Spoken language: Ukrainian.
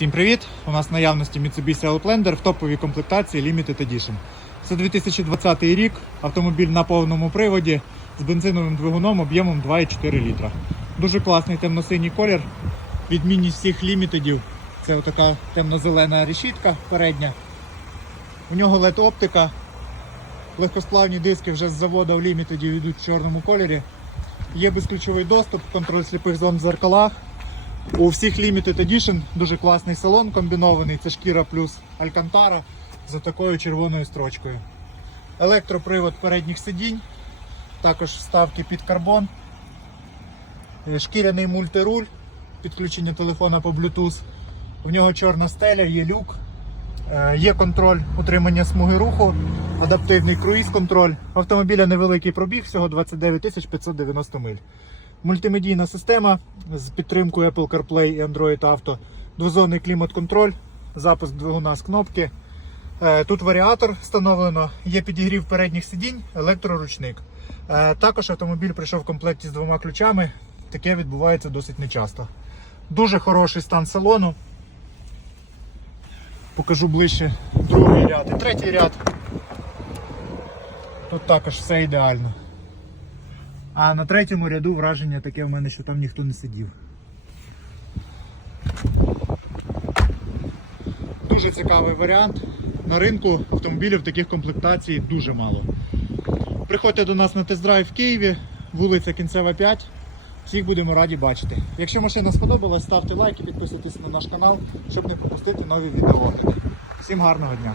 Всім привіт! У нас в наявності Mitsubishi Outlander в топовій комплектації Limited Edition. Це 2020 рік, автомобіль на повному приводі з бензиновим двигуном об'ємом 2,4 літра. Дуже класний темно-синій колір. Відмінність всіх лімітедів. Це отака темно-зелена решітка передня. У нього LED оптика. Легкосплавні диски вже з заводу в Limited йдуть в чорному кольорі. Є безключовий доступ, контроль сліпих зон в зеркалах. У всіх Limited Edition дуже класний салон комбінований. Це шкіра плюс Алькантара за такою червоною строчкою. Електропривод передніх сидінь, також вставки під карбон, Е, шкіряний мультируль, підключення телефона по Bluetooth. В нього чорна стеля, є люк, Е, є контроль утримання смуги руху, адаптивний круїз-контроль. У Автомобіля невеликий пробіг, всього 29 590 миль. Мультимедійна система з підтримкою Apple CarPlay і Android Auto, двозонний клімат-контроль, запуск двигуна з кнопки. Е, Тут варіатор встановлено, є підігрів передніх сидінь, електроручник. Е, Також автомобіль прийшов в комплекті з двома ключами. Таке відбувається досить нечасто. Дуже хороший стан салону. Покажу ближче другий ряд і третій ряд. Тут також все ідеально. А на третьому ряду враження таке в мене, що там ніхто не сидів. Дуже цікавий варіант. На ринку автомобілів таких комплектацій дуже мало. Приходьте до нас на тест-драйв в Києві, вулиця Кінцева 5. Всіх будемо раді бачити. Якщо машина сподобалась, ставте лайк і підписуйтесь на наш канал, щоб не пропустити нові відеоогляди. Всім гарного дня!